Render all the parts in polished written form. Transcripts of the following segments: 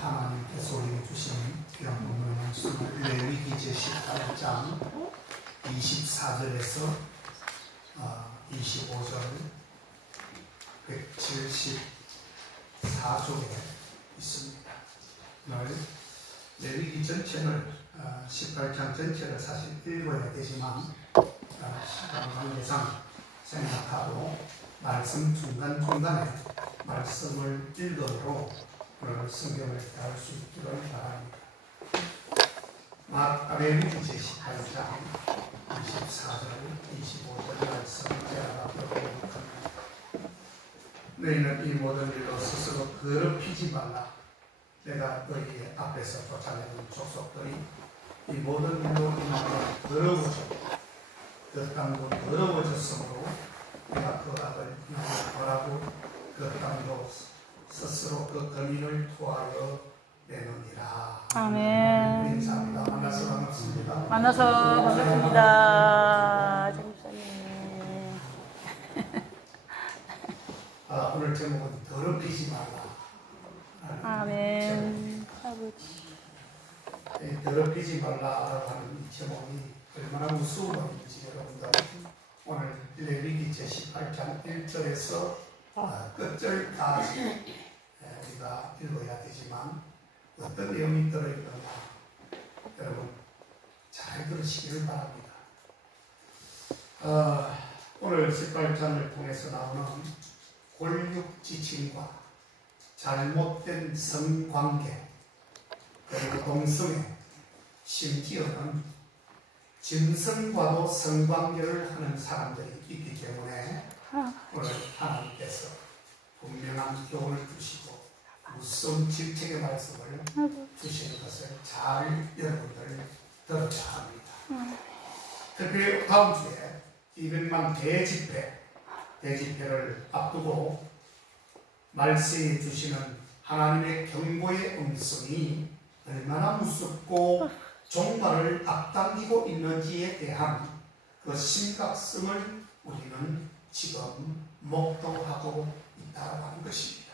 하나님께서 우리에게 주신 귀한 본문의 말씀을 레위기 제18장 24절에서 25절 174쪽에 있습니다. 오늘 레위기 전체를 18장 전체를 사실 읽어야 되지만 시간 관계상 생각하고 말씀 중간중간에 말씀을 읽어로 오늘 성경을 할 수 있기를 바랍니다. 레위기 제18장 24절 25절 말씀을 제가 펴보도록 합니다. 너희는 이 모든 일로 스스로 더럽히지 말라. 내가 너희 앞에서 쫓아내는 족속들이 이 모든 일로 인하여 더러워졌고 그 땅도 더러워졌으므로 내가 그 악을 벌하고 그 땅도 스스로 그 거민을 토하여 내놓으리라. 아멘. 인사합니다. 만나서 반갑습니다. 만나서 반갑습니다. 장사님. 오늘 제목은 더럽히지 말라. 아멘. 아버지. 더럽히지 말라라고 하는 이 제목이 얼마나 무서운 말인지 여러분들 오늘 레위기 제18장 1절에서 끝절까지 우리가 읽어야 되지만 어떤 내용이 들어있는가 여러분 잘 들으시기를 바랍니다. 오늘 18장을 통해서 나오는 골육지침과 잘못된 성관계 그리고 동성애 심지어는 짐승과도 성관계를 하는 사람들이 있기 때문에 오늘 하나님께서 분명한 교훈을 주시고 무서운 질책의 말씀을 주시는 것을 잘 여러분들 들어야 합니다. 특별히 다음 주에 200만 대집회를 앞두고 말씀해 주시는 하나님의 경고의 음성이 얼마나 무섭고 종말을 앞당기고 있는지에 대한 그 심각성을 우리는 지금 목도하고 있다고 하는 것입니다.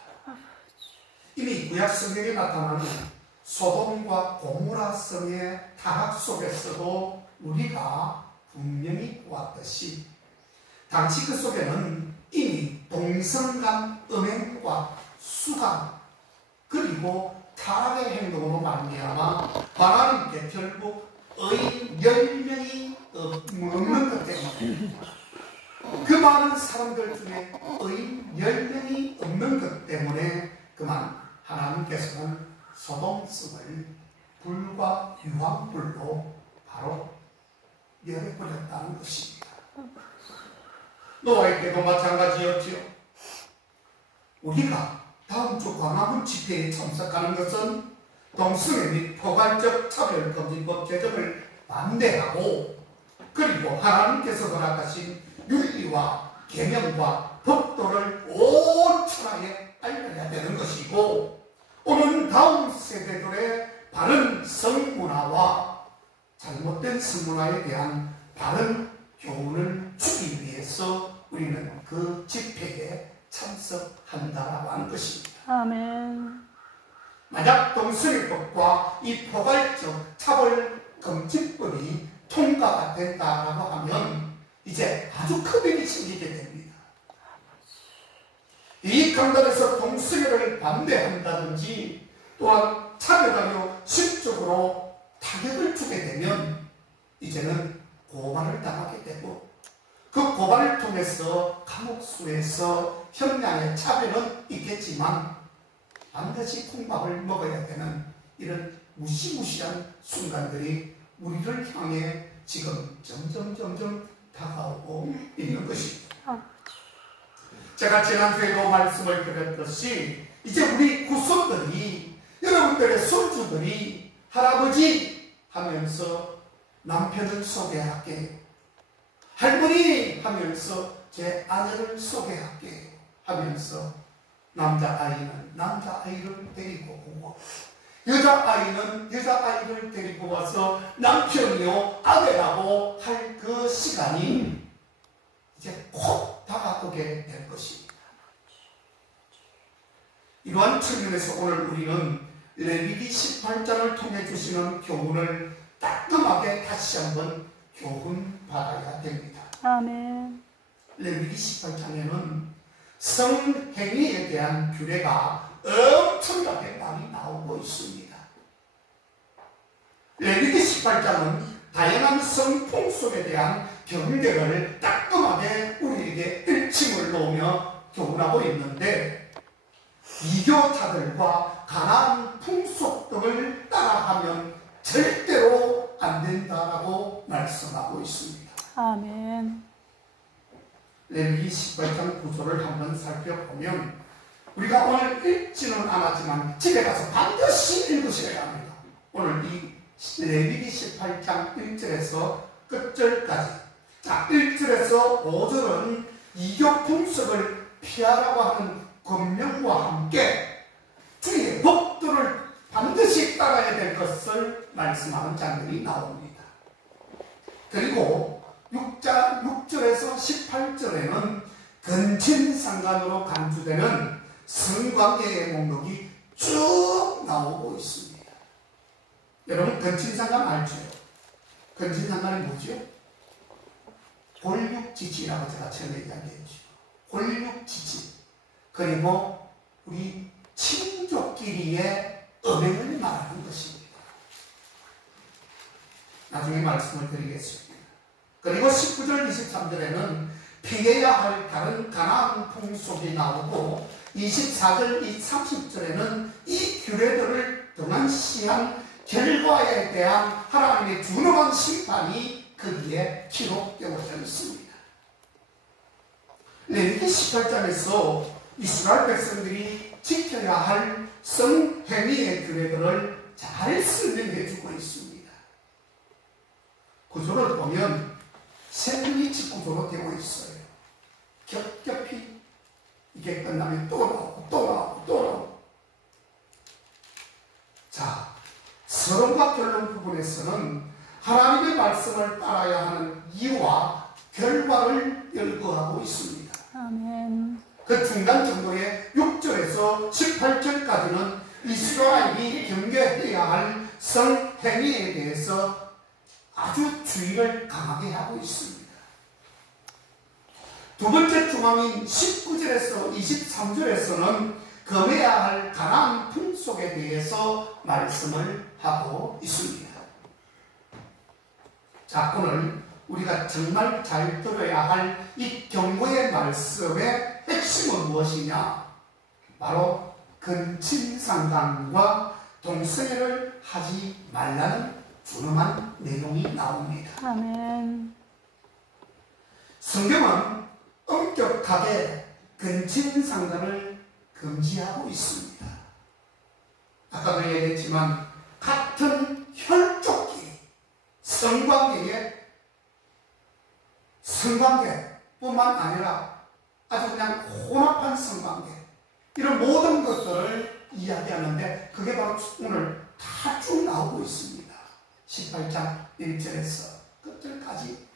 이미 구약 성경에 나타나는 소돔과 고모라 성의 타락 속에서도 우리가 분명히 보았듯이 당시 그 속에는 이미 동성간 음행과 수강 그리고 타락의 행동으로 말미암아 하나님께 결국 의인 10명이 없는 것 때문에 그 많은 사람들 중에 의인 10명이 없는 것 때문에 그만 하나님께서는 소돔성을 불과 유황불로 바로 멸해버렸다는 것입니다. 노아의 때도 마찬가지였죠. 우리가 다음 주 광화문 집회에 참석하는 것은 동성애 및 포괄적 차별금지법 제정을 반대하고 그리고 하나님께서 허락하신 윤리와 계명과 법도를 온 천하에 알려야 되는 것이고 오늘 다음 세대들의 바른 성문화와 잘못된 성문화에 대한 바른 교훈을 주기 위해서 우리는 그 집회에 참석한다라고 하는 것입니다. 아멘. 만약 동성애법과 이 포괄적 차별금지법이 통과가 된다라고 하면 이제 아주 큰 일이 생기게 됩니다. 이 강단에서 동성애를 반대한다든지 또한 차별하며 심적으로 타격을 주게 되면 이제는 고발을 당하게 되고 그 고발을 통해서 감옥수에서 형량의 차별은 있겠지만 반드시 콩밥을 먹어야 되는 이런 무시무시한 순간들이 우리를 향해 지금 점점 다가오고 있는 것입니다. 제가 지난주에도 말씀을 드렸듯이 이제 우리 후손들이 여러분들의 손주들이 할아버지 하면서 남편을 소개할게 할머니 하면서 제 아내를 소개할게 하면서 남자아이는 남자아이를 데리고 오고 여자아이는 여자아이를 데리고 와서 남편이요 아내라고 할 그 시간이 이제 곧 다가오게 될 것입니다. 이러한 측면에서 오늘 우리는 레위기 18장을 통해 주시는 교훈을 따끔하게 다시 한번 교훈받아야 됩니다. 아멘. 레위기 18장에는 성행위에 대한 규례가 엄청나게 많이 나오고 있습니다. 레위기 18장은 다양한 성풍속에 대한 경계를 따끔하게 우리에게 일침을 놓으며 교훈하고 있는데, 이교자들과 가나안 풍속 등을 따라하면 절대로 안 된다라고 말씀하고 있습니다. 아멘. 레위기 18장 구조를 한번 살펴보면, 우리가 오늘 읽지는 않았지만 집에 가서 반드시 읽으셔야 합니다. 오늘 이 레위기 18장 1절에서 끝절까지, 자, 1절에서 5절은 이교 풍속을 피하라고 하는 권명과 함께 주의 법도를 반드시 따라야 될 것을 말씀하는 장면이 나옵니다. 그리고 6절에서 18절에는 근친상간으로 간주되는 성관계의 목록이 쭉 나오고 있습니다. 여러분, 근친상간 알죠? 근친상간이 뭐죠? 골육지지라고 제가 처음에 이야기했죠. 골육지지. 그리고 우리 친족끼리의 음행을 말하는 것입니다. 나중에 말씀을 드리겠습니다. 그리고 19절, 23절에는 피해야 할 다른 가나안 풍속이 나오고, 24절, 30절에는 이 규례들을 등한시한 결과에 대한 하나님의 준엄한 심판이 거기에 기록되어져 있습니다. 레위기 18장에서 이스라엘 백성들이 지켜야 할 성행위의 규례들을 잘 설명해 주고 있습니다. 구조를 보면 샌드위치 구조로 되어 있어요. 겹겹이 이게 끝나면 또 나오고 또 나오고 또 나오고. 자, 서론과 결론 부분에서는 하나님의 말씀을 따라야 하는 이유와 결과를 열거하고 있습니다. 아멘. 그 중간 정도의 6절에서 18절까지는 이스라엘이 경계해야 할 성행위에 대해서 아주 주의를 강하게 하고 있습니다. 두 번째 중앙인 19절에서 23절에서는 금해야 할 가나안 풍속에 대해서 말씀을 하고 있습니다. 자, 오늘 우리가 정말 잘 들어야 할 이 경고의 말씀의 핵심은 무엇이냐? 바로 근친상간과 동성애를 하지 말라는 준엄한 내용이 나옵니다. 아멘. 성경은 엄격하게 근친상간을 금지하고 있습니다. 아까도 얘기했지만 같은 혈족끼리 성관계뿐만 아니라 아주 그냥 혼합한 성관계, 이런 모든 것들을 이야기하는데 그게 바로 오늘 다 쭉 나오고 있습니다. 18장 1절에서 끝절까지.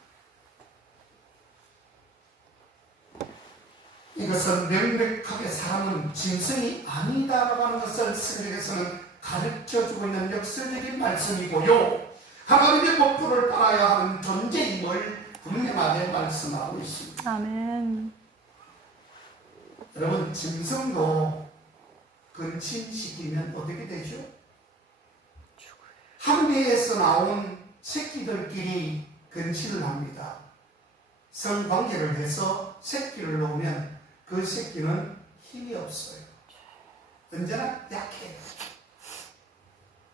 이것은 명백하게 사람은 짐승이 아니다라고 하는 것을 성경에서는 가르쳐주고 있는 역설적인 말씀이고요, 하나님의 법도를 따라야 하는 존재임을 분명하게 말씀하고 있습니다. 아멘. 여러분, 짐승도 근친시키면 어떻게 되죠? 항해에서 나온 새끼들끼리 근친을 합니다. 성관계를 해서 새끼를 놓으면 그 새끼는 힘이 없어요. 언제나 약해요.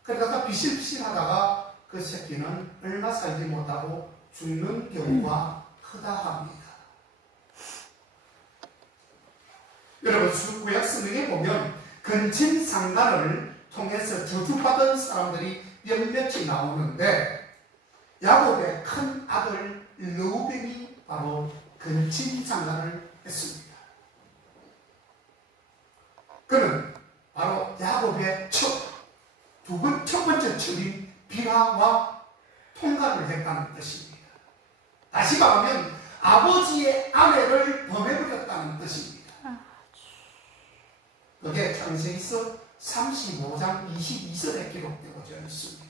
그러다가 비실비실하다가 그 새끼는 얼마 살지 못하고 죽는 경우가 크다 합니다. 여러분, 구약 성경에 보면 근친상간을 통해서 저주받은 사람들이 몇몇이 나오는데, 야곱의 큰 아들 르우벤이 바로 근친상간을 했습니다. 그는 바로 야곱의 첫 번째 처인 비라와 통과를 했다는 뜻입니다. 다시 말하면 아버지의 아내를 범해버렸다는 뜻입니다. 그게 창세기서 35장 22절에 기록되어져 있습니다.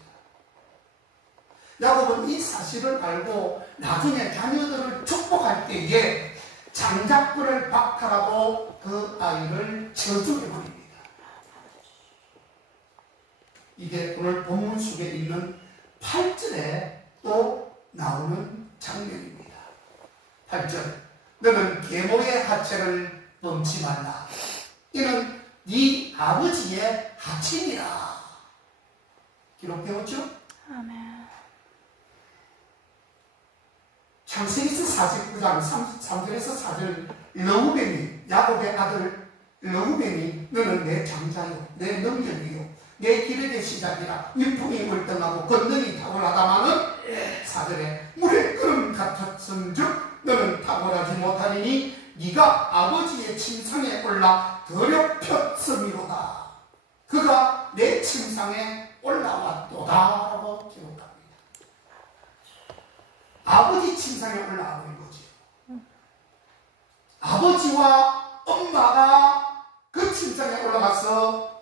야곱은 이 사실을 알고 나중에 자녀들을 축복할 때에 장자권을 박탈하고 그 아이를 저주해버립니다. 이게 오늘 본문 속에 있는 8절에 또 나오는 장면입니다. 8절, 너는 계모의 하체를 범치 말라. 이는 네 아버지의 하체니라. 기록되었죠? 아멘. 창세기서 49장 3절에서 4절, 르우벤이, 야곱의 아들 르우벤이 너는 내 장자요 내 능력이요 내 기력의 시작이라. 위풍이 월등하고 건능이 탁월하다마는 4절에 물의 끓음 같았은즉 너는 탁월하지 못하리니 네가 아버지의 침상에 올라 더럽혔음이로다. 그가 내 침상에 올라왔도다 라고 기록합니다. 아버지 침상에 올라와 버린 거죠. 아버지와 엄마가 그 침상에 올라가서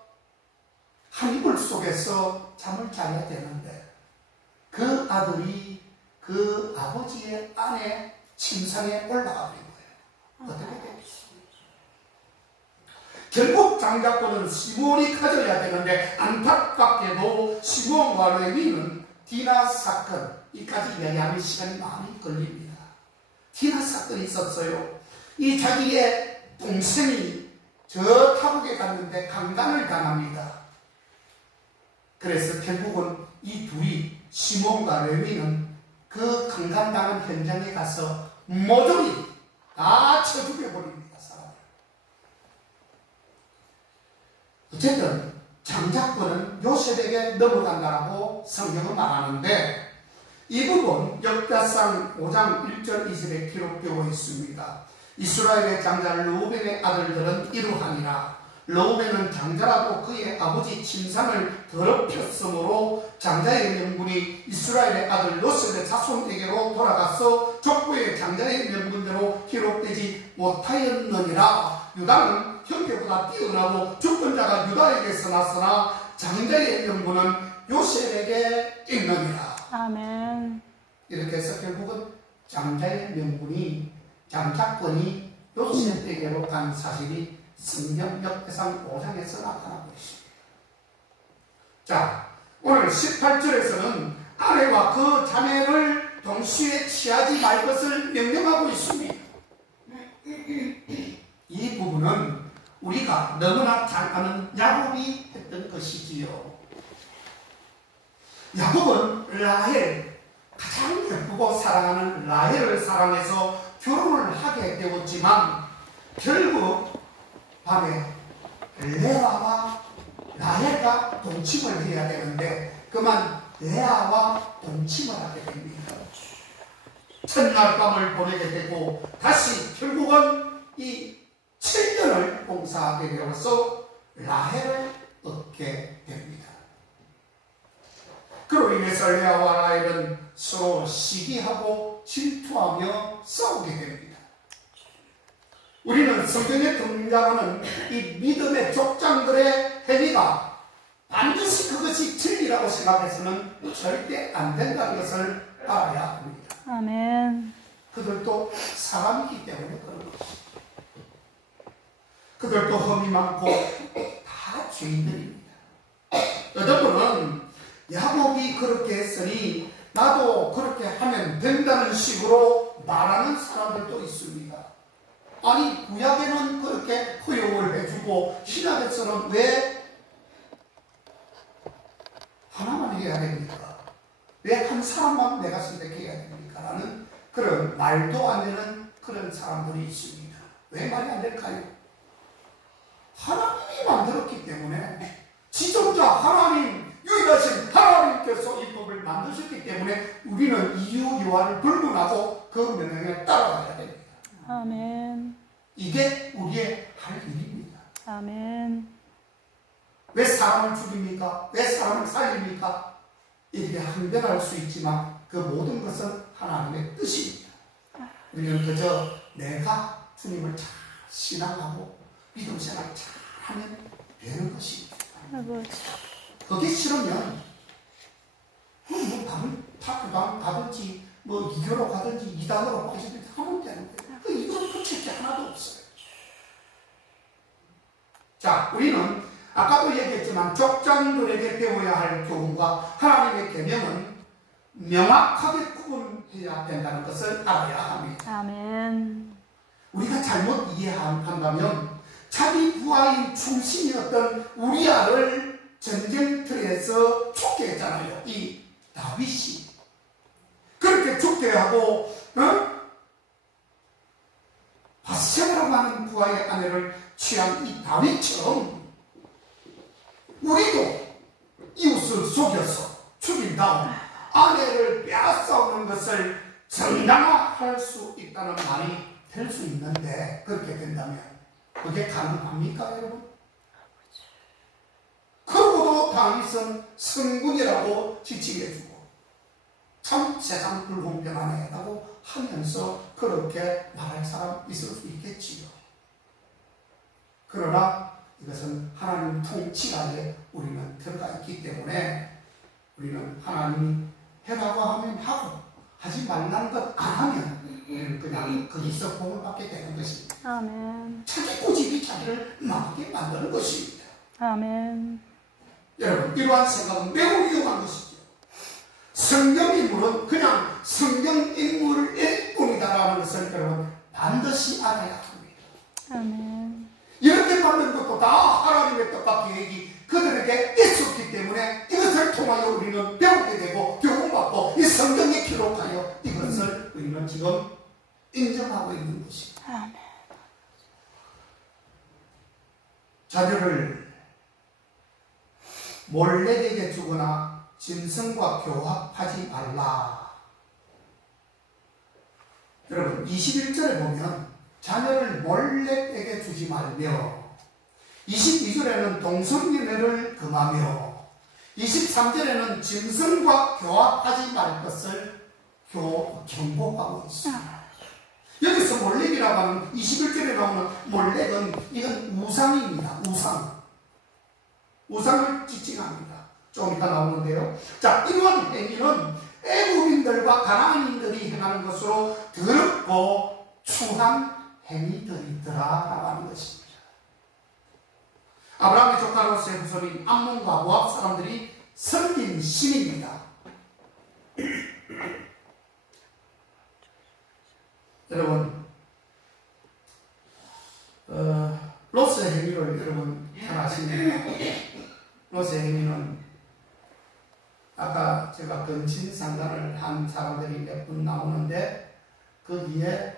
한 이불 속에서 잠을 자야 되는데 그 아들이 그 아버지의 아내 침상에 올라가 버린 거예요. 어떻게 되겠습니까? 결국 장자권은 시몬이 가져야 되는데 안타깝게도 시몬과 레위는 디나 사건, 이까지 이야기하는 시간이 많이 걸립니다. 디나 사건이 있었어요. 이 자기의 동생이 저 타국에 갔는데 강간을 당합니다. 그래서 결국은 이 둘이 시몬과 레위는 그 강간당한 현장에 가서 모조리 다 쳐 죽여버립니다. 사람을. 어쨌든 장자권은 요셉에게 넘어간다라고 성경은 말하는데 이 부분 역사상 5장 1절 2절에 기록되어 있습니다. 이스라엘의 장자 르우벤의 아들들은 이러하니라. 르우벤은 장자라도 그의 아버지 침상을 더럽혔으므로 장자의 명분이 이스라엘의 아들 요셉의 자손에게로 돌아가서 족보의 장자의 명분대로 기록되지 못하였느니라. 유다는 형제보다 뛰어나고 주권자가 유다에게서 났으나 장자의 명분은 요셉에게 있느니라. 아멘. 이렇게 해서 결국은 장자의 명분이, 장자권이 요셉에게로 간 사실이 성경 역대상 5장에서 나타나고 있습니다. 자, 오늘 18절에서는 아내와 그 자매를 동시에 취하지 말 것을 명령하고 있습니다. 이 부분은 우리가 너무나 잘 아는 야곱이 했던 것이지요. 야곱은 라헬, 가장 예쁘고 사랑하는 라헬을 사랑해서 결혼을 하게 되었지만 결국 밤에 레아와 라헬과 동침을 해야 되는데 그만 레아와 동침을 하게 됩니다. 첫날 밤을 보내게 되고 다시 결국은 이 7년을 봉사하게 되어서 라헬을 얻게 됩니다. 그로 인해서 레아와 라헬은 서로 시기하고 질투하며 싸우게 됩니다. 우리는 성경에 등장하는 이 믿음의 족장들의 행위가 반드시 그것이 진리라고 생각해서는 절대 안 된다는 것을 알아야 합니다. 아멘. 그들도 사람이기 때문에 그런 것입니다. 그들도 흠이 많고 다 죄인들입니다. 여러분은 야곱이 그렇게 했으니 나도 그렇게 하면 된다는 식으로 말하는 사람들도 있습니다. 아니 구약에는 그렇게 허용을 해주고 신약에서는 왜 하나만 해야 됩니까? 왜 한 사람만 내가 선택해야 됩니까? 라는 그런 말도 안 되는 그런 사람들이 있습니다. 왜 말이 안 될까요? 하나님이 만들었기 때문에 지존자 하나님, 유일하신 하나님께서 이 법을 만드셨기 때문에 우리는 이유 요한을 불문하고 그 명령에 따라가야 됩니다. 아멘. 이게 우리의 할 일입니다. 아멘. 왜 사람을 죽입니까? 왜 사람을 살립니까? 이렇게 항변할 수 있지만 그 모든 것은 하나님의 뜻입니다. 우리는 그저 내가 주님을 잘 신앙하고 믿음 생활 잘 하면 되는 것입니다. 아이고. 그게 싫으면 뭐 학교 가든지 뭐 이교로 가든지 이단으로 빠지든지 하면 되는 거예요. 이거는 그칠 게 하나도 없어요. 자, 우리는 아까도 얘기했지만 족장들에게 배워야 할 교훈과 하나님의 계명은 명확하게 구분해야 된다는 것을 알아야 합니다. 아멘. 우리가 잘못 이해한다면 자기 부하인 충신이었던 우리아를 전쟁터에서 죽게 했잖아요. 이 다윗이. 그렇게 죽게 하고 바세바라고 하는 부하의 아내를 취한 이 다윗처럼 우리도 이웃을 속여서 죽인 다음 아내를 빼앗아오는 것을 정당화할 수 있다는 말이 될 수 있는데, 그렇게 된다면 그게 가능합니까, 여러분? 그러고도 다윗은 성군이라고 지칭해주고 참 세상 불공평하네라고 하면서 그렇게 말할 사람 있을 수 있겠지요. 그러나 이것은 하나님 통치하에 우리는 들어가 있기 때문에 우리는 하나님이 해라고 하면 하고 하지 말라는 것 안 하면 우리는 그냥 거기서 복을 받게 되는 것입니다. 아멘. 자기 고집이 자기를 망하게 만드는 것입니다. 아멘. 여러분, 이러한 생각은 매우 위험한 것이죠. 성경인물은 그냥 성경인물일 뿐이다라는 것을 여러분 반드시 알아야 합니다. 아멘. 이렇게 받는 것도 다 하나님의 뜻과 계획이 그들에게 있었기 때문에 이것을 통하여 우리는 배우게 되고 교훈받고 이 성경에 기록하여 이것을 우리는 지금 인정하고 있는 것입니다. 아멘. 자녀를 몰래에게 주거나 짐승과 교합하지 말라. 여러분, 21절에 보면 자녀를 몰래에게 주지 말며, 22절에는 동성매매를 금하며, 23절에는 짐승과 교합하지 말 것을 경고하고 있습니다. 여기서 몰렉이라고 하는 21절에 나오는 몰렉은 이건 우상입니다. 우상을 지칭합니다. 좀 이따 나오는데요. 자, 이러한 행위는 애국인들과 가나안인들이 행하는 것으로 더럽고 추한 행위들이더라라고 하는 것입니다. 아브라함의 조카 롯의 후손인 암몬과 모압 사람들이 섬긴 신입니다. 여러분, 롯의 행위를 여러분 잘 아십니까? 롯의 행위는 아까 제가 근친상간을 한 사람들이 몇 분 나오는데, 거기에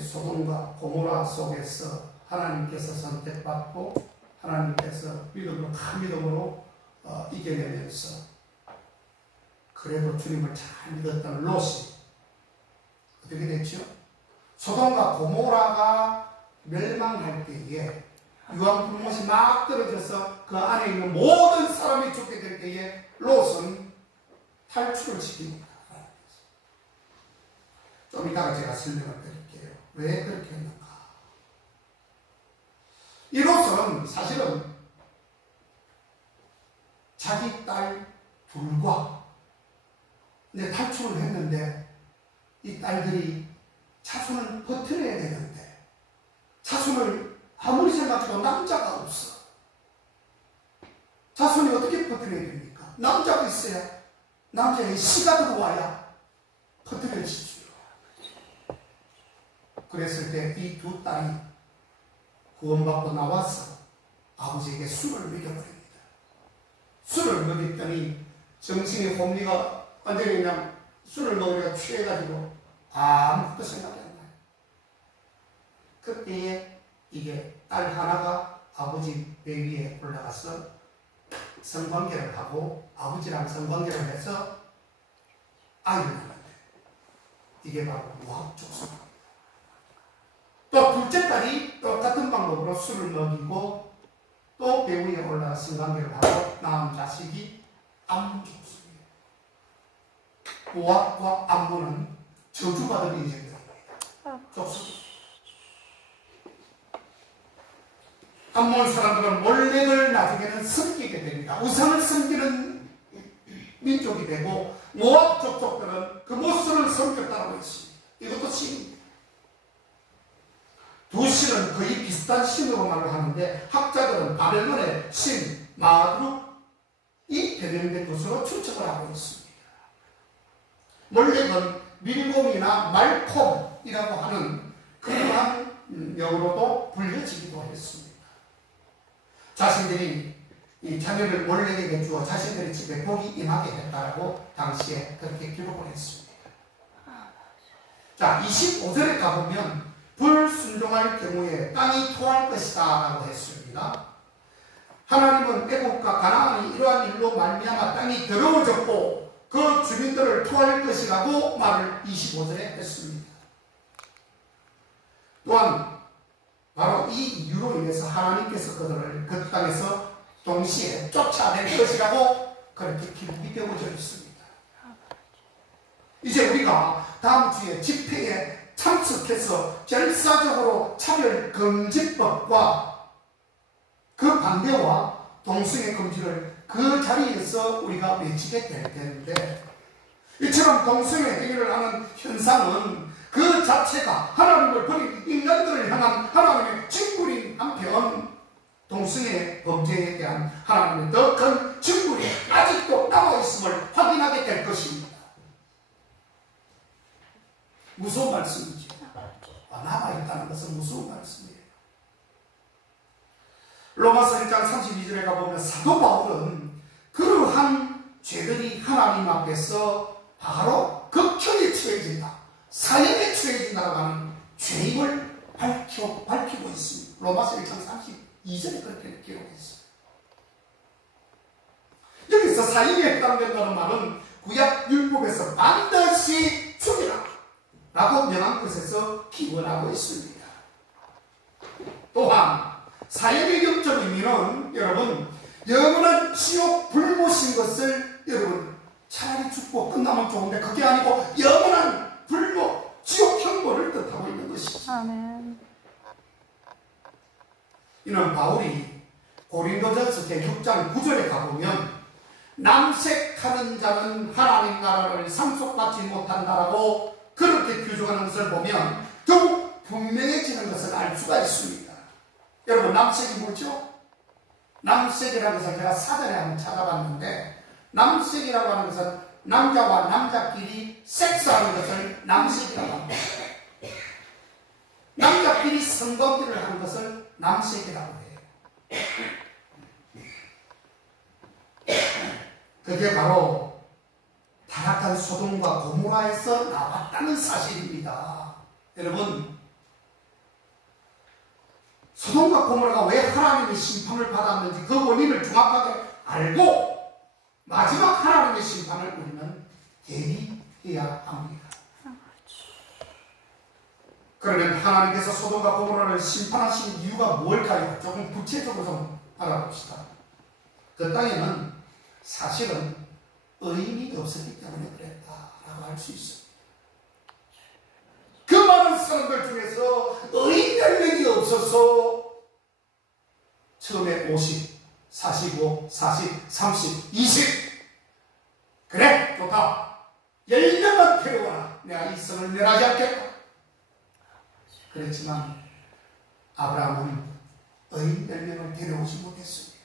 소돔과 고모라 속에서 하나님께서 선택받고 하나님께서 큰 믿음으로 이겨내면서 그래도 주님을 잘 믿었던 롯이 어떻게 됐죠? 소돔과 고모라가 멸망할 때에 유황불못이 막 떨어져서 그 안에 있는 모든 사람이 죽게 될 때에 롯은 탈출을 시킵니다. 좀 이따가 제가 설명을 드릴게요. 왜 그렇게 했는가? 이 롯은 사실은 자기 딸 둘과 이제 탈출을 했는데, 이 딸들이 자손을 버텨내야 되는데 자손을 아무리 생각해도 남자가 없어. 자손이 어떻게 버텨내야 됩니까? 남자가 있어야, 남자의 씨가 들어와야 버텨내지죠. 그랬을 때 이 두 딸이 구원받고 나와서 아버지에게 술을 먹여버립니다. 술을 먹였더니 정신의 혼미가 완전히 그냥 술을 먹으니까 취해가지고 아무것도 생각이 안 나요. 그때에 이게 딸 하나가 아버지 배 위에 올라가서 성관계를 하고 아버지랑 성관계를 해서 아이를 낳는데, 이게 바로 모압 족속입니다. 또 둘째 딸이 똑같은 방법으로 술을 먹이고 또 배 위에 올라가 성관계를 하고 낳은 자식이 암몬 족속이에요. 모압과 암몬은 저주받은 인생들입니다. 족속. 암몬 사람들은 몰렉을 나중에는 섬기게 됩니다. 우상을 섬기는 민족이 되고 모압 족속들은 그 모스를 섬겼다고 했습니다. 이것도 신입니다. 두 신은 거의 비슷한 신으로 말을 하는데 학자들은 바벨론의 신 마루이 변형된 것으로 추측을 하고 있습니다. 몰렉은 밀곰이나 말콤이라고 하는 그러한 명으로도 불려지기도 했습니다. 자신들이 이 자녀를 몰렉에게 주어 자신들의 집에 복이 임하게 했다라고 당시에 그렇게 기록을 했습니다. 자, 25절에 가보면 불순종할 경우에 땅이 토할 것이다 라고 했습니다. 하나님은 애국과 가나안이 이러한 일로 말미암아 땅이 더러워졌고 그 주민들을 토할 것이라고 말을 25절에 했습니다. 또한 바로 이 이유로 인해서 하나님께서 그들을 그 땅에서 동시에 쫓아낼 것이라고 그렇게 기록이 되어져 있습니다. 이제 우리가 다음 주에 집회에 참석해서 절사적으로 차별금지법과 그 반대와 동성애 금지를 그 자리에서 우리가 외치게 될 텐데, 이처럼 동성애 행위를 하는 현상은 그 자체가 하나님을 버린 인간들을 향한 하나님의 징벌인 한편 동성애 범죄에 대한 하나님의 더 큰 징벌이 아직도 남아있음을 확인하게 될 것입니다. 무서운 말씀이죠. 남아있다는 것은 무서운 말씀이에요. 로마서 1장 32절에 가보면 사도 바울은 그러한 죄들이 하나님 앞에서 바로 극형에 처해진다, 사형에 처해진다고 하는 죄임을 밝히고 있습니다. 로마서 1장 32절에 그렇게 기록했어요. 여기서 사형에 해당된다는 말은 구약 율법에서 반드시 죽이라 라고 명한 것에서 기원하고 있습니다. 또한 사형의 영적 의미는 여러분 영원한 지옥 불못인 것을 여러분 차라리 죽고 끝나면 좋은데 그게 아니고 영원한 불못 지옥 형벌을 뜻하고 있는 것이죠. 아멘. 이는 바울이 고린도전서 제6장 9절에 가보면 남색하는 자는 하나님 나라를 상속받지 못한다라고 그렇게 규정하는 것을 보면 더욱 분명해지는 것을 알 수가 있습니다. 여러분, 남색이 뭐죠? 남색이라는 것을 제가 사전에 한번 찾아봤는데, 남색이라고 하는 것은 남자와 남자끼리 섹스하는 것을 남색이라고 합니다. 남자끼리 성관계를 하는 것을 남색이라고 해요. 그게 바로 타락한 소돔과 고모라에서 나왔다는 사실입니다. 여러분, 소돔과 고모라가 왜 하나님의 심판을 받았는지 그 원인을 정확하게 알고 마지막 하나님의 심판을 우리는 대비해야 합니다. 그러면 하나님께서 소돔과 고모라를 심판하신 이유가 뭘까요? 조금 구체적으로 좀 알아봅시다. 그 땅에는 사실은 의인이 없었기 때문에 그랬다라고 할 수 있습니다. 그 많은 사람들 중에서 의인 몇 명이 없어서 처음에 50, 45, 40, 30, 20 그래 좋다 10명만 데려와라 내가 이 성을 멸하지 않겠다. 그렇지만 아브라함은 의인 몇 명을 데려오지 못했습니다.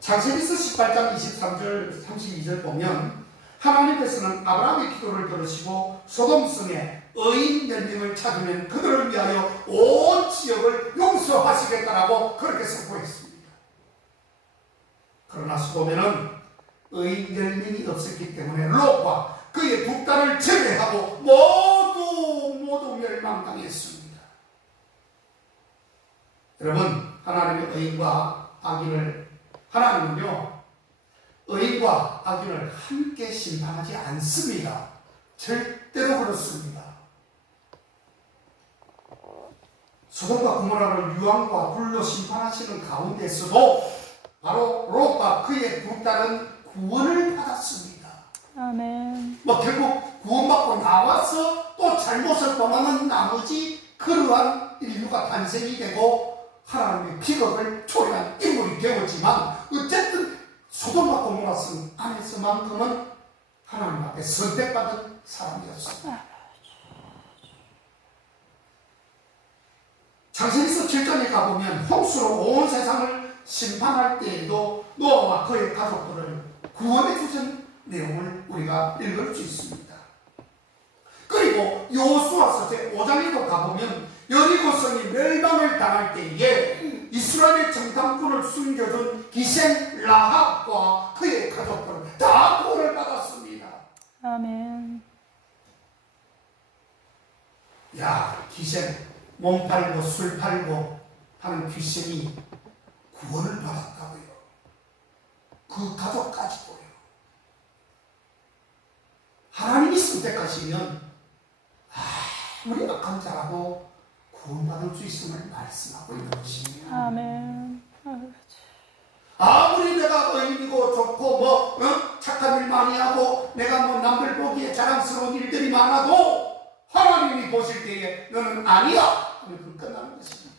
창세기서 18장 23절 32절 보면 하나님께서는 아브라함의 기도를 들으시고 소돔성에 의인 몇 명을 찾으면 그들을 위하여 온 지역을 용서하시겠다라고 그렇게 선포했습니다. 그러나 소돔에는 의인 몇 명이 없었기 때문에 롯과 그의 두 딸을 제외하고 모두 멸망당했습니다. 여러분, 하나님의 의인과 악인을 하나님은요 의인과 악인을 함께 심판하지 않습니다. 절대로 그렇습니다. 소돔과 고모라를 유황과 불로 심판하시는 가운데서도 바로 롯과 그의 두 딸은 구원을 받았습니다. 아멘. 결국 구원받고 나와서 또 잘못을 범하는 나머지 그러한 이러한 인류가 탄생이 되고 하나님의 비극을 초래한 인물이 되었지만 어쨌든 소돔과 고모라 성 안에서만큼은 하나님 앞에 선택받은 사람이었습니다. 창세기서 7장에 가보면 홍수로 온 세상을 심판할 때에도 노아와 그의 가족들을 구원해 주신 내용을 우리가 읽을 수 있습니다. 그리고 여호수아서 제5장에도 가보면 여리고성이 멸망을 당할 때에 이스라엘의 정탐꾼을 숨겨둔 기생 라합과 그의 가족들은 다 구원을 받았습니다. 아멘. 야, 기생 몸 팔고 술 팔고 하는 귀신이 구원을 받았다고요. 그 가족까지도요. 하나님이 선택하시면 아무리 악한 자라도 구원받을 수 있음을 말씀하고 있는 것입니다. 아멘. 아무리 내가 의인이고 좋고 착한 일 많이 하고 내가 남들 보기에 자랑스러운 일들이 많아도 하나님이 보실 때에 너는 아니야. 그럼 끝나는 것입니다.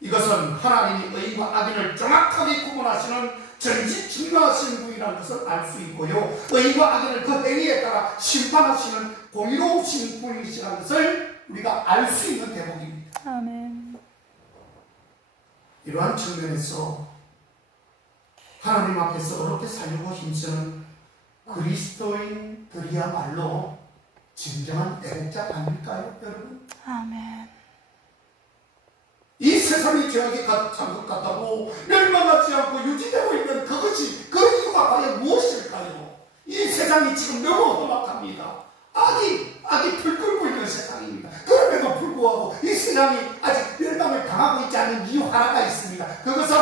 이것은 하나님이 의인과 악인을 정확하게 구분하시는 전지전능하신 분이라는 것을 알 수 있고요. 의인과 악인을 그 행위에 따라 심판하시는 공의로우신 분이시라는 것을 우리가 알 수 있는 대목입니다. 아멘. 이러한 측면에서 하나님 앞에서 어렵게 살려고 힘쓰는 그리스도인들이야말로 진정한 애국자 아닐까요, 여러분? 아멘. 이 세상이 죄악이 가득 찬 것 같다고 멸망하지 않고 유지되고 있는 그것이 그 이유가 과연 무엇일까요? 이 세상이 지금 너무 험악합니다. 악이 불 끓고 있는 세상입니다. 그럼에도 불구하고 이 세상이 아직 멸망을 당하고 있지 않은 이유 하나가 있습니다. 그것은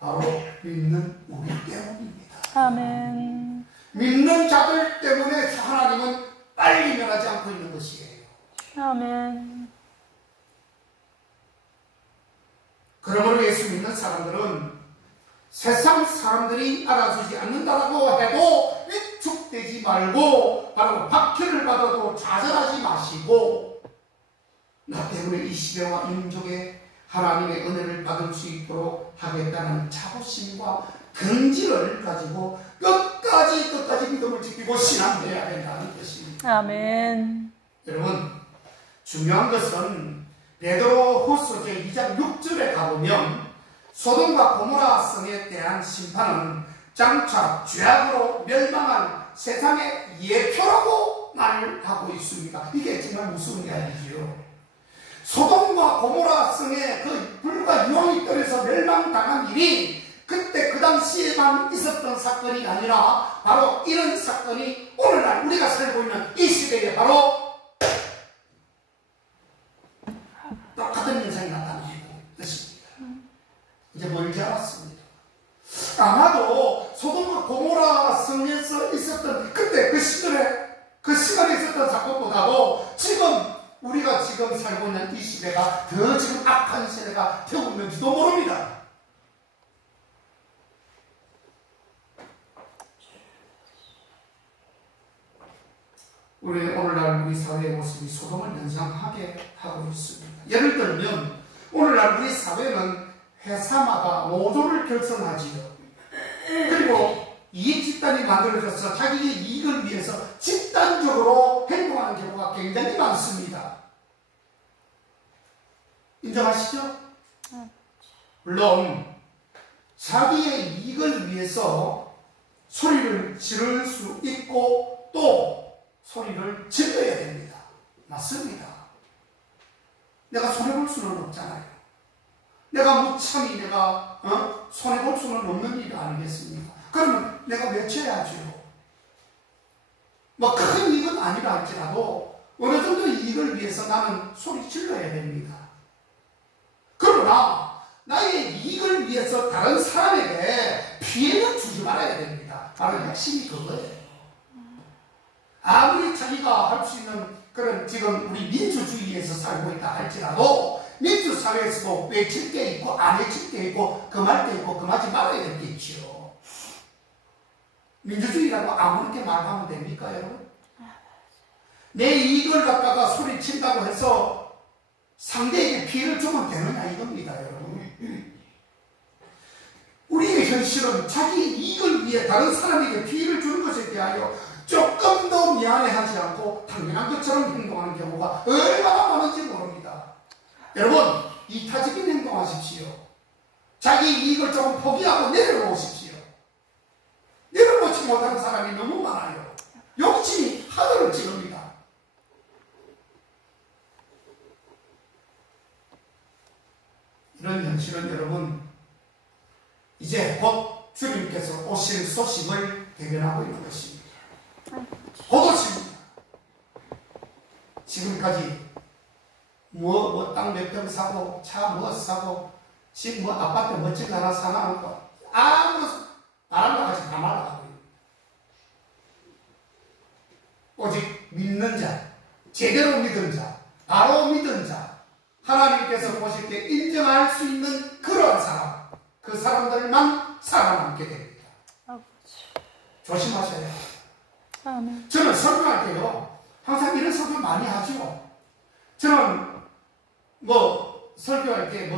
바로 믿는 우리 때문입니다. 아멘. 믿는 자들 때문에 하나님은 빨리 멸하지 않고 있는 것이에요. 아멘. 그러므로 예수 믿는 사람들은 세상 사람들이 알아주지 않는다고 해도 위축되지 말고 바로 박해를 받아도 좌절하지 마시고 나 때문에 이 시대와 민족에 하나님의 은혜를 받을 수 있도록 하겠다는 자부심과 긍지를 가지고 끝까지 믿음을 지키고 신앙해야 된다는 것입니다. 아멘. 여러분, 중요한 것은 베드로후서 제2장 6절에 가보면 소돔과 고모라 성에 대한 심판은 장차 죄악으로 멸망한 세상의 예표라고 말을 하고 있습니다. 이게 정말 무서운 이야기지요. 소돔과 고모라 성에 그 불과 유황이 떨어서 멸망당한 일이 그때 그 당시에만 있었던 사건이 아니라 바로 이런 사건이 오늘날 우리가 살고 있는 이 시대에 바로 똑같은 현상이 나타나고 있습니다. 이제 멀지 않았습니다. 아마도 소돔과 고모라 성에서 있었던 그때 그 시간에 있었던 사건보다도 우리가 지금 살고 있는 이 시대가 더 지금 악한 시대가 되고 있는지도 모릅니다. 오늘날 우리 사회의 모습이 소돔을 연상하게 하고 있습니다. 예를 들면 오늘날 우리 사회는 회사마다 노조를 결성하지요. 그리고 이익 집단이 만들어져서 자기의 이익을 위해서 집단적으로 행동하는 경우가 굉장히 많습니다. 인정하시죠? 물론 자기의 이익을 위해서 소리를 지를 수 있고 또 소리를 질러야 됩니다. 맞습니다. 내가 손해볼 수는 없잖아요. 내가 무참히 손해볼 수는 없는 일 아니겠습니까? 그러면 내가 외쳐야죠. 큰 이익은 아니라 할지라도 어느 정도 이익을 위해서 나는 소리 질러야 됩니다. 그러나 나의 이익을 위해서 다른 사람에게 피해는 주지 말아야 됩니다. 바로 핵심이 그거예요. 아무리 자기가 할 수 있는 그런 지금 우리 민주주의에서 살고 있다 할지라도 민주사회에서도 외칠 게 있고 안 외칠 게 있고 금할 게 있고 금하지 말아야 되겠죠. 민주주의라고 아무렇게 말하면 됩니까, 여러분? 내 이익을 갖다가 소리친다고 해서 상대에게 피해를 주면 되느냐 이겁니다, 여러분. 우리의 현실은 자기 이익을 위해 다른 사람에게 피해를 주는 것에 대하여 조금 더 미안해하지 않고 당연한 것처럼 행동하는 경우가 얼마나 많은지 모릅니다. 여러분, 이타적인 행동하십시오. 자기 이익을 조금 포기하고 내려놓으십시오. 내려놓지 못하는 사람이 너무 많아요. 욕심이 하늘을 찌릅니다. 이런 현실은 여러분 이제 곧 주님께서 오실 소식을 대변하고 있는 것입니다. 곧 오십니다. 지금까지 땅 몇 평 사고 차 뭐 사고 집 뭐 아파트 멋진 거 하나 사나는 거 아무 바람과 같이 다 말아가고 있습니다. 오직 믿는 자, 제대로 믿은 자, 바로 믿은 자, 하나님께서 보실 때 인정할 수 있는 그러한 사람, 그 사람들만 살아남게 됩니다. 조심하셔야 해요. 아멘. 저는 설교할 때요, 항상 이런 설교 많이 하죠. 저는 설교할 때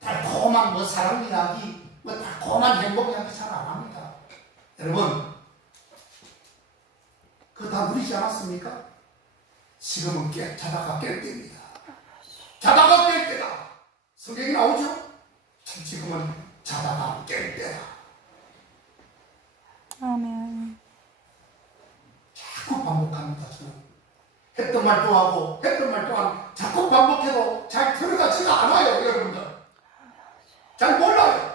달콤한 사랑 이야기, 달콤한 행복 이야기 잘 안 합니다. 여러분, 그거 다 누리지 않았습니까? 지금은 자다가 깰 때입니다. 자다가 깰 때다. 성경이 나오죠? 지금은 자다가 깰 때다. 아멘. 자꾸 반복합니다. 저는 했던 말 또 하고 했던 말 또한 자꾸 반복해도 잘 들어가지가 않아요. 여러분들 잘 몰라요.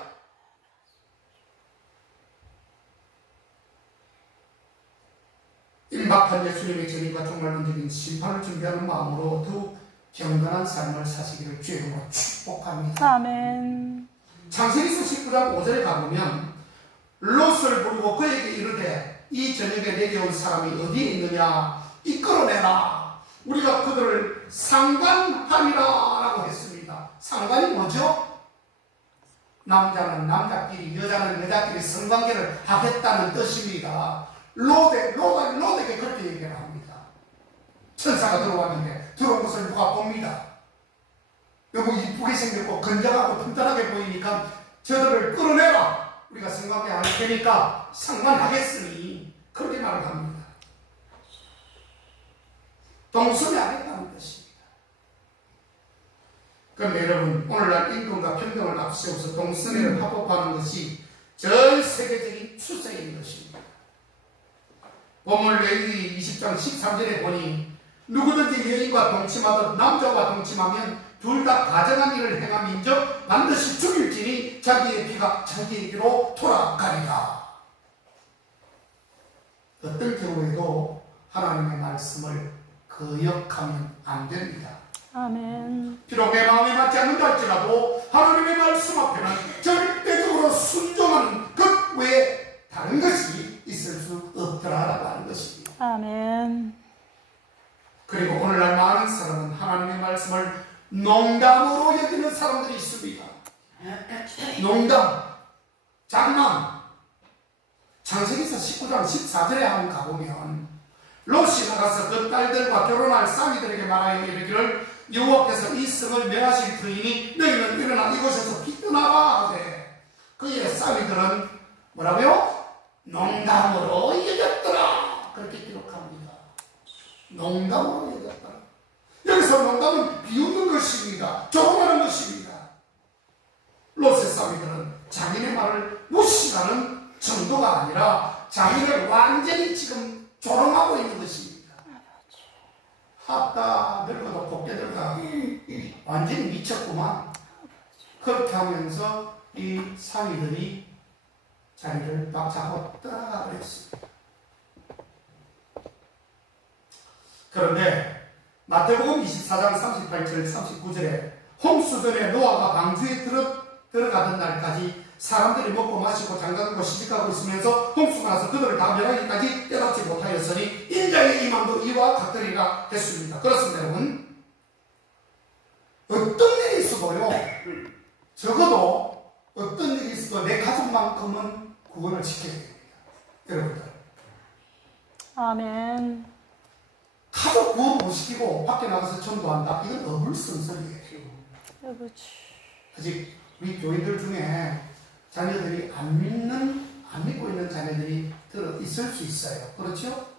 임박한 예수님의 재림과 종말론적인 심판을 준비하는 마음으로 더욱 경건한 삶을 사시기를 주님으로 축복합니다. 아멘. 창세기서 19장 5절에 가보면 롯을 부르고 그에게 이르되 이 저녁에 내게 온 사람이 어디에 있느냐 이끌어내라. 우리가 그들을 상관하리라 라고 했습니다. 상관이 뭐죠? 남자는 남자끼리 여자는 여자끼리 성관계를 하겠다는 뜻입니다. 롯에게 그렇게 얘기를 합니다. 천사가 들어왔는데 들어온 것을 누가 봅니다. 너무 이쁘게 생겼고 건장하고 튼튼하게 보이니까 저들을 끌어내라. 우리가 성관계 할 테니까 상관하겠으니 그렇게 말을 합니다. 동성애하겠다는 것입니다. 그럼 여러분, 오늘날 인권과 평등을 앞세워서 동성애를 합법화하는 것이 전 세계적인 추세인 것입니다. 본문 레위기 20장 13절에 보니 누구든지 여인과 동침하듯 남자와 동침하면 둘 다 가정한 일을 행함인즉 반드시 죽일지니 자기의 피가 자기에게로 돌아가리라. 어떤 경우에도 하나님의 말씀을 거역하면 안 됩니다. 아멘. 비록 내 마음에 맞지 않는다 할지라도 하나님의 말씀 앞에는 절대적으로 순종하는 것 외에 다른 것이 있을 수 없더라라고 하는 것입니다. 아멘. 그리고 오늘날 많은 사람은 하나님의 말씀을 농담으로 여기는 사람들이 있습니다. 농담, 장난. 창세기서 19장 14절에 한번 가보면 롯이 나가서 그 딸들과 결혼할 사위들에게 말하여 이르기를 여호와께서 이 성을 멸하실 터이니 너희는 일어나 이곳에서 비떠나라 하되 그의 사위들은 뭐라고요? 농담으로 여겼더라. 그렇게 기록합니다. 농담으로 여겼더라. 여기서 농담은 비웃는 것입니다. 조롱하는 것입니다. 롯의 사위들은 자기네 말을 무시하는 정도가 아니라 자기를 완전히 지금 조롱하고 있는 것입니다. 하다 늙어도 곱게 들어가 완전히 미쳤구만. 그렇게 하면서 이 사위들이 자리를 막 잡고 떠나가 버렸습니다. 그런데 마태복음 24장 38절 39절에 홍수전에 노아가 방주에 들어가던 날까지 사람들이 먹고 마시고 장가들고 시집가고 있으면서 홍수가 나서 그들을 다 멸하기까지 깨닫지 못하였으니 인자의 임함도 이와 같으리라 했습니다. 그렇습니다. 여러분, 어떤 일이 있어도요, 적어도 어떤 일이 있어도 내 가족만큼은 구원을 지켜야 됩니다. 여러분들, 아멘. 가족 구원 못 시키고 밖에 나가서 전도한다. 이건 어불성설이에요. 아버지. 아직 우리 교인들 중에 자녀들이 안 믿고 있는 자녀들이 들어 있을 수 있어요. 그렇죠?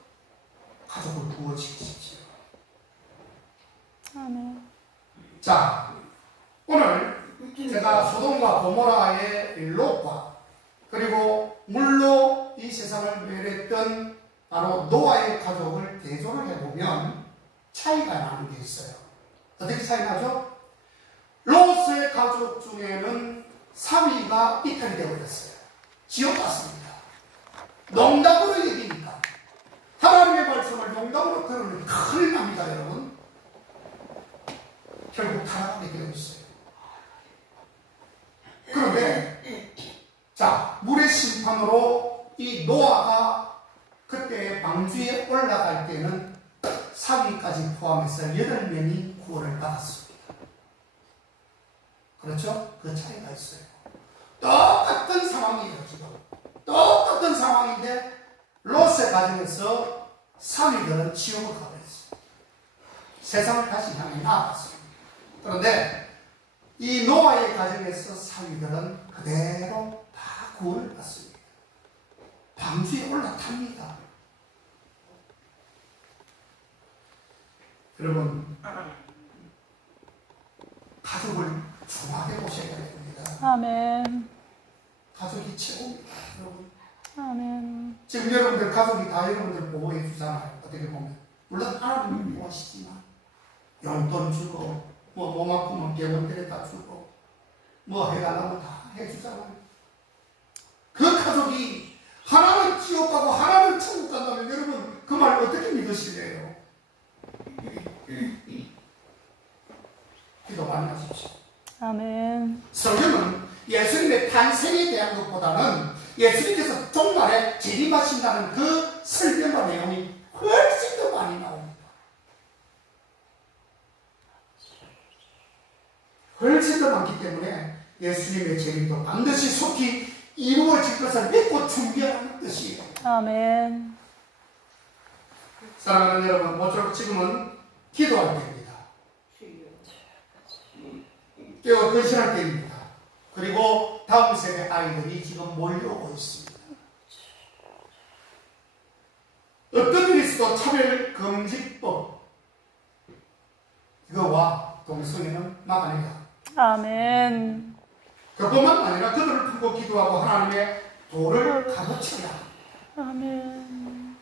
가족을 구원시키십시오. 아멘. 자, 오늘 제가 소돔과 고모라의 롯과 그리고 물로 이 세상을 멸했던 바로 노아의 가족을 대조를 해보면 차이가 나는 게 있어요. 어떻게 차이 나죠? 롯의 가족 중에는 3위가 이탈이 되어버렸어요. 지옥 갔습니다. 농담으로 얘기니까. 하나님의 말씀을 농담으로 들으면 큰일 납니다, 여러분. 결국 타락하게 되어 있어요. 그런데 자, 물의 심판으로 이 노아가 그때 방주에 올라갈 때는 3위까지 포함해서 8명이 구원을 받았습니다. 그렇죠? 그 차이가 있어요. 똑같은 상황이에요, 지금. 똑같은 상황인데 롯의 가정에서 3위들은 지옥을 가버렸어요. 세상을 다시 향해 나아갔습니다. 그런데 이 노아의 가정에서 3위들은 그대로 다 구원을 받습니다. 방주에 올라탑니다. 여러분, 가족을 중하게 보셔야 됩니다. 아멘. 가족이 최고입니다, 여러분. 아멘. 지금 여러분들 가족이 다 여러분들 보호해 주잖아요. 어떻게 보면. 물론 하나님은 보호하시지만 용돈 주고 몸 아프면 병원 데려다 주고 해가 나면 다 해주잖아요. 그 가족이 하나는 지옥 가고 하나는 천국 간다면 여러분 그 말 어떻게 믿으시래요? 기도 많이 하십시오. 아멘. 성경은 예수님의 탄생에 대한 것보다는 예수님께서 종말에 재림하신다는 그 설명과 내용이 훨씬 더 많이 나옵니다. 훨씬 더 많기 때문에 예수님의 재림도 반드시 속히 이루어질 것을 믿고 준비하는 뜻이에요. 아멘. 사랑하는 여러분, 모쪼록 지금은 기도할 때입니다. 깨어 근신할 때입니다. 그리고 다음 세대 아이들이 지금 몰려오고 있습니다. 어떤 그리스도 차별금지법 이거와 동성애는 막아내라. 아멘. 그뿐만 아니라 그들을 품고 기도하고 하나님의 도를 가르쳐라. 아멘.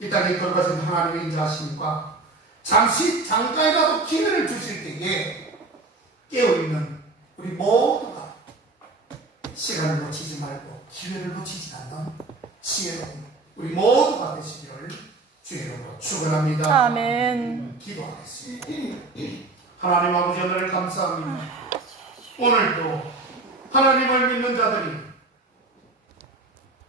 이 땅에 걸어가신 하나님의 인자하심과 잠깐이라도 기회를 주실 때에 깨어있는 우리 모두가 시간을 놓치지 말고 기회를 놓치지 않는 지혜로운 우리 모두가 되시기를 주의 이름으로 축원합니다. 아멘. 기도하겠습니다. 하나님 아버지, 오늘 감사합니다. 오늘도 하나님을 믿는 자들이